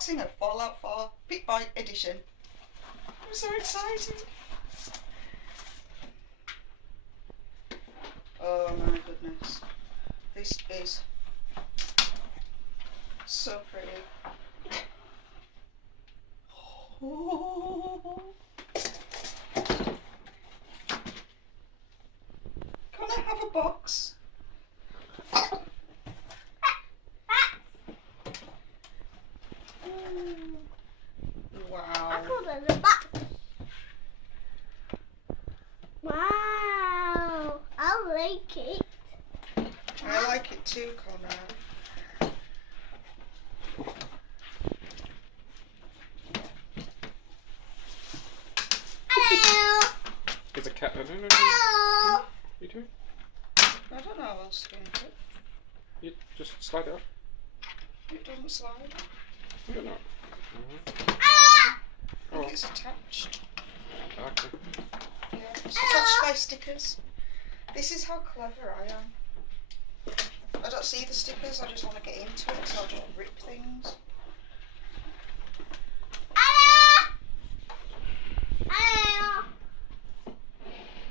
unboxing of Fallout 4 Pip-Boy edition. I'm so excited. Oh my goodness. This is so pretty. Oh. Can I have a box? Wow. Wow, I like it. I like it too, Connor. Hello. There's a cat. No. Hello. You doing? I don't know how else to do it. You just slide it up. It doesn't slide. I don't know. Ah. I think it's attached. Okay. Yeah, it's attached by stickers. This is how clever I am. I don't see the stickers, I just want to get into it, so I'll just rip things. Hello. Hello.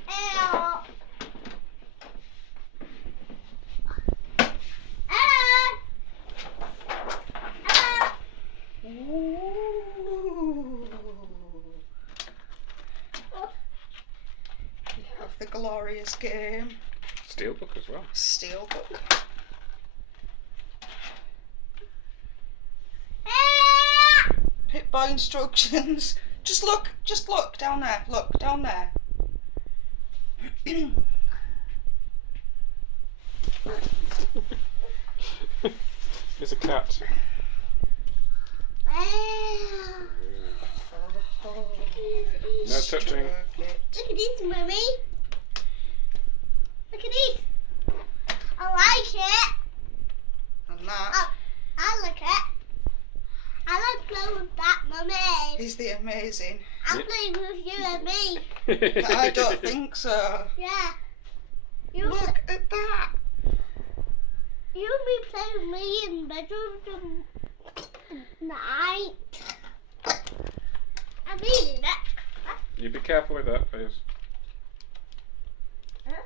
Hello. Ooh. We have the glorious game. Steelbook as well. Steelbook. Pip-Boy instructions. Just look down there. Look down there. There's a cat. No touching. Look at this, Mummy. Look at this. I like it. And that Oh, I like it. I like playing with that, Mummy. is the amazing. I'm playing with you and me. I don't think so. Yeah. You Look at that. you be playing with me in the bedroom tonight. I'm eating it. You be careful with that, please. Huh?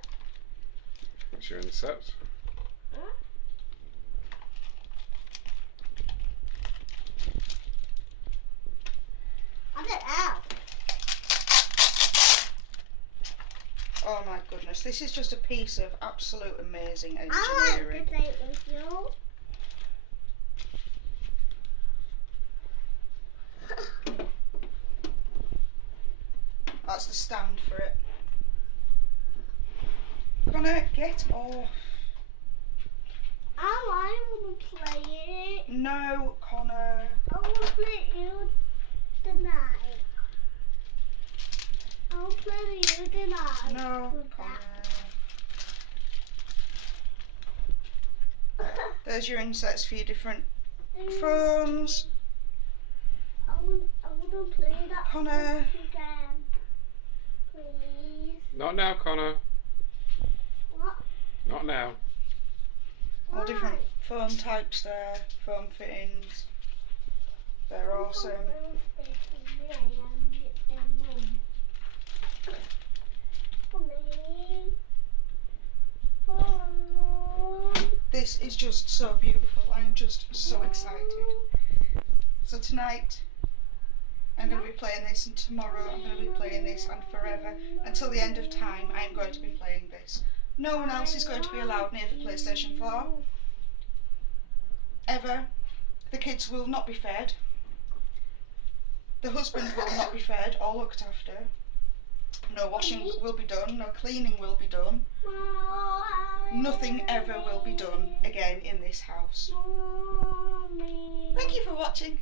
Once you're in the set. I don't know. Oh my goodness, this is just a piece of absolute amazing I like engineering. to play with you. That's the stand for it. Connor, get off. I want to play it. No, Connor. I want to play you tonight. I'll play with you tonight. No, Connor. There's your insets for your different phones. I want to play that Connor. again. Please. Not now, Connor. What? Not now. All different Why? phone types there, phone fittings. They're awesome. This is just so beautiful. I'm just so excited. So tonight I'm going to be playing this, and tomorrow I'm going to be playing this, and forever until the end of time I'm going to be playing this. No one else is going to be allowed near the PlayStation 4 ever. The kids will not be fed. The husband will not be fed or looked after. No washing will be done, no cleaning will be done. Nothing ever will be done again in this house. Thank you for watching.